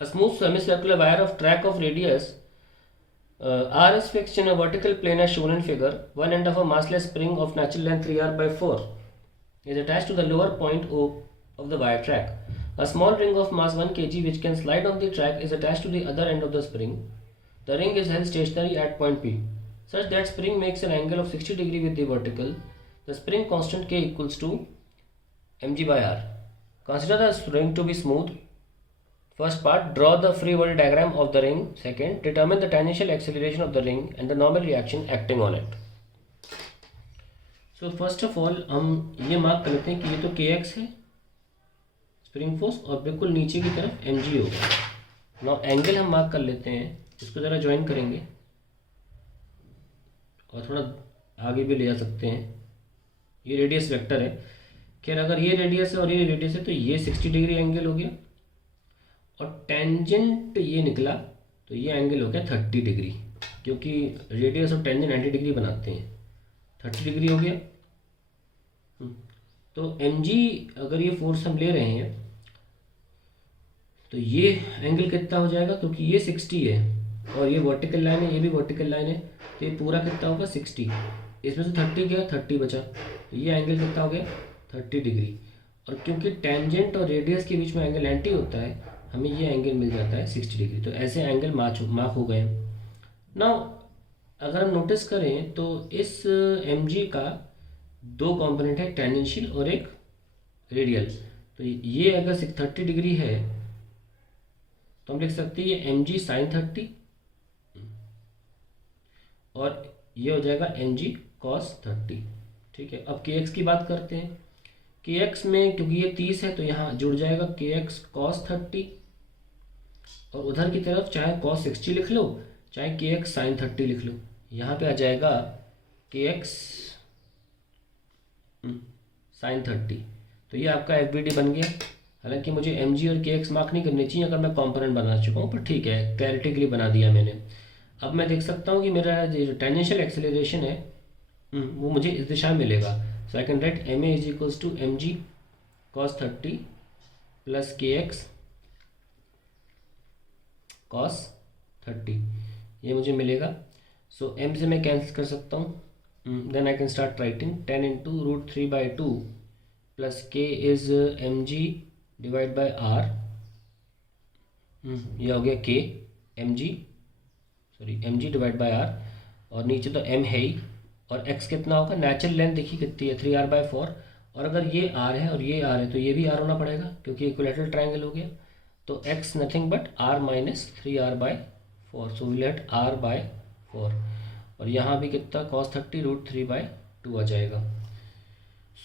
A smooth semicircular wire of track of radius R is fixed in a vertical plane as shown in figure. One end of a massless spring of natural length 3r/4 is attached to the lower point O of the wire track. A small ring of mass 1 kg which can slide on the track is attached to the other end of the spring. The ring is held stationary at point P such that spring makes an angle of 60 degree with the vertical. The spring constant K equals to mg/r. Consider the ring to be smooth. First part, draw the free body diagram of the ring. Second, determine the tangential acceleration of the ring and the normal reaction acting on it. So first of all हम ये mark कर लेते हैं कि ये तो kx है spring force और बिल्कुल नीचे की तरफ mg होगा. नाउ एंगल हम मार्क कर लेते हैं, इसको ज़रा ज्वाइन करेंगे और थोड़ा आगे भी ले जा सकते हैं. ये रेडियस वेक्टर है. खैर अगर ये रेडियस है और ये रेडियस है तो ये 60 डिग्री एंगल हो गया और टेंजेंट ये निकला तो ये एंगल हो गया 30 डिग्री, क्योंकि रेडियस और टेंजेंट 90 डिग्री बनाते हैं. 30 डिग्री हो गया. तो mg अगर ये फोर्स हम ले रहे हैं तो ये एंगल कितना हो जाएगा, क्योंकि ये 60 है और ये वर्टिकल लाइन है, ये भी वर्टिकल लाइन है, तो ये पूरा कितना होगा 60. इसमें से 30 गया, 30 बचा, तो ये एंगल कितना हो गया 30 डिग्री. और क्योंकि टेंजेंट और रेडियस के बीच में एंगल 90 होता है, हमें ये एंगल मिल जाता है 60 डिग्री. तो ऐसे एंगल मार्क हो गए. नाउ अगर हम नोटिस करें तो इस mg का दो कंपोनेंट है, टेंजेंशियल और एक रेडियल. तो ये अगर 30 डिग्री है तो हम लिख सकते हैं ये mg sin 30 और ये हो जाएगा mg cos 30. ठीक है. अब kx की बात करते हैं. kx में क्योंकि ये 30 है तो यहाँ जुड़ जाएगा kx cos 30 और उधर की तरफ चाहे cos 60 लिख लो चाहे kx sin 30 लिख लो. यहाँ पे आ जाएगा kx sin 30. तो ये आपका FBD बन गया. हालांकि मुझे mg और kx मार्क नहीं करनी चाहिए अगर मैं कंपोनेंट बना चुका हूँ, पर ठीक है, क्लैरिटी के लिए बना दिया मैंने. अब मैं देख सकता हूँ कि मेरा जो टेंजेंशियल एक्सेलरेशन है वो मुझे इस दिशा में मिलेगा. So I can write ma is equals to mg cos 30 plus kx cos 30. ये मुझे मिलेगा. सो m से मैं कैंसिल कर सकता हूँ. Then I can start writing 10 into root 3/2 plus k is mg divide by r. ये हो गया k mg divide by r और नीचे तो m है ही. और x कितना होगा, नेचुरल लेंथ देखिए कितनी है 3r/4. और अगर ये r है और ये r है तो ये भी r होना पड़ेगा क्योंकि इक्विलैटरल ट्रायंगल हो गया. तो x nothing but r minus 3r/4. So we let r/4 और यहाँ भी कितना cos 30 रूट 3/2 आ जाएगा.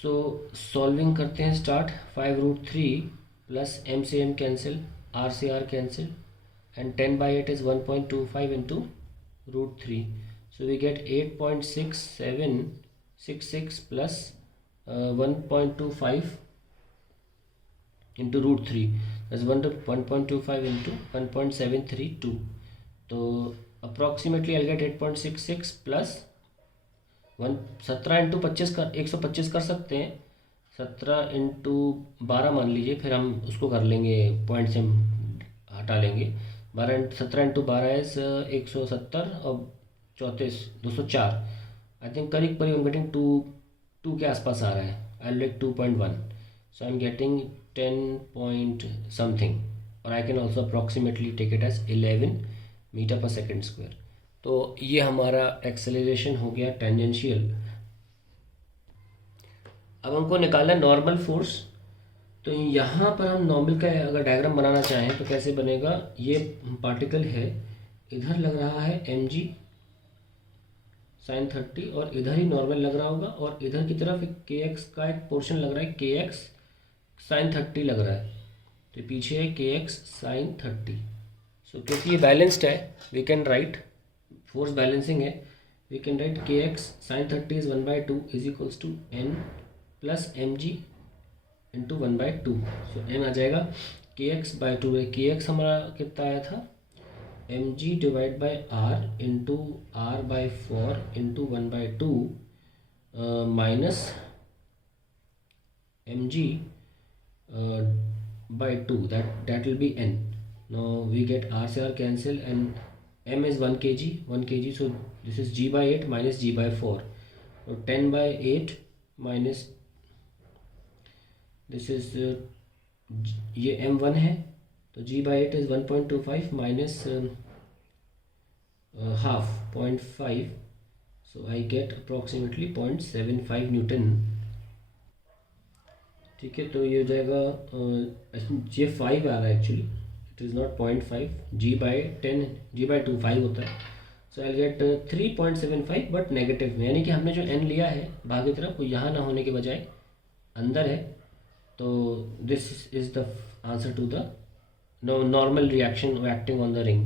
सो सॉल्विंग करते हैं स्टार्ट. 5 रूट 3 प्लस m से m कैंसिल, r से r cancel and 10/8 is 1.25 into root 3. So we get 8.6766 plus 1.25 into root 3. That's 1.25 into 1.732. So approximately I'll get 8.66 plus 17 into 25 का 125 कर सकते हैं. 17 इंटू 12 मान लीजिए, फिर हम उसको कर लेंगे पॉइंट से हम हटा लेंगे. 17 इंटू 12 इज 170 और 34 204. आई थिंक करीब करीब हम गेटिंग 2 के आसपास आ रहा है. I like 2.1. So I am getting 10 point something और I can also approximately take it as 11 metre per second square. तो ये हमारा एक्सेलरेशन हो गया टेंजेंशियल. अब हमको निकालना है नॉर्मल फोर्स. तो यहाँ पर हम नॉर्मल का अगर डायग्राम बनाना चाहें तो कैसे बनेगा. ये पार्टिकल है, इधर लग रहा है mg sin 30 और इधर ही नॉर्मल लग रहा होगा और इधर की तरफ एक kx का एक पोर्शन लग रहा है, kx sin 30 लग रहा है. तो पीछे है kx sin 30. सो क्योंकि ये बैलेंस्ड है we can write, force balancing है, we can write kx sin 30 is 1/2 is equals to n plus mg into 1/2. सो n आ जाएगा kx/2. kx हमारा कितना आया था mg divide by r into r/4 into 1/2 minus mg by 2 that will be n. Now we get R से R cancel and M is 1 kg, so this is G by 8 minus G by 4. So 10 by 8 minus this is ये M1 है तो G by 8 is 1.25 minus half 0.5, so I get approximately 0.75 Newton. ठीक है, तो ये हो जाएगा ये 5 आ रहा है actually, it is not 0.5, G by 10 G by 2 5 होता है, सो आई गेट 3.75 बट नेगेटिव में, यानी कि हमने जो n लिया है बाहर की तरफ वो यहाँ ना होने के बजाय अंदर है, तो this is the answer to the normal reaction acting on the ring.